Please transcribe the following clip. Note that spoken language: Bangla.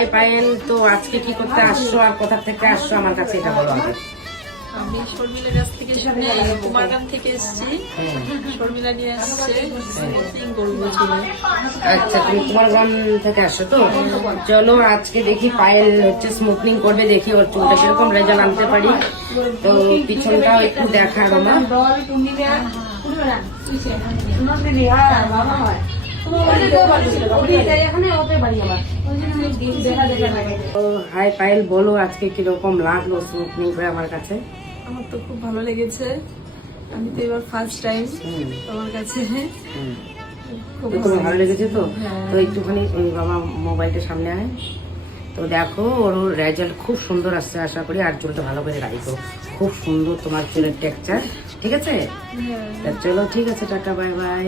হাই পায়েল, তো আজকে কি করতে আসছো আর কোথা থেকে আসছো আমার কাছে এটা বলো আগে। আমি শর্মিলার কাছ থেকে শুনে কুমারগ্রাম থেকে এসেছি। শর্মিলা নিয়ে আসছে স্মুথনিং করবো চুলে। আচ্ছা, তুমি কুমারগ্রাম থেকে আসছো তো? চলো আজকে দেখি পায়েল হচ্ছে স্মুথনিং করবে, দেখি ওর চুলটা কিরকম রেজাল্ট আনতে পারি। তো পিছনটাও একটু দেখা রোমা। হাই পায়েল, বলো আজকে কিরকম লাগলো স্মুথনিং করে আমার কাছে? আমার তো খুব ভালো লেগেছে। আমি তো এবার ফার্স্ট টাইম তোমার কাছে। খুব তোমার ভালো লেগেছে তো? তো একটুখানি বাবা মোবাইলটা সামনে আয়। তো দেখো ওর রেজাল্ট খুব সুন্দর আসছে, আশা করি। আর চুলটা ভালো করে রাখো, খুব সুন্দর তোমার চুলের টেক্সচার, ঠিক আছে? চলো ঠিক আছে, টাটা, বাই বাই।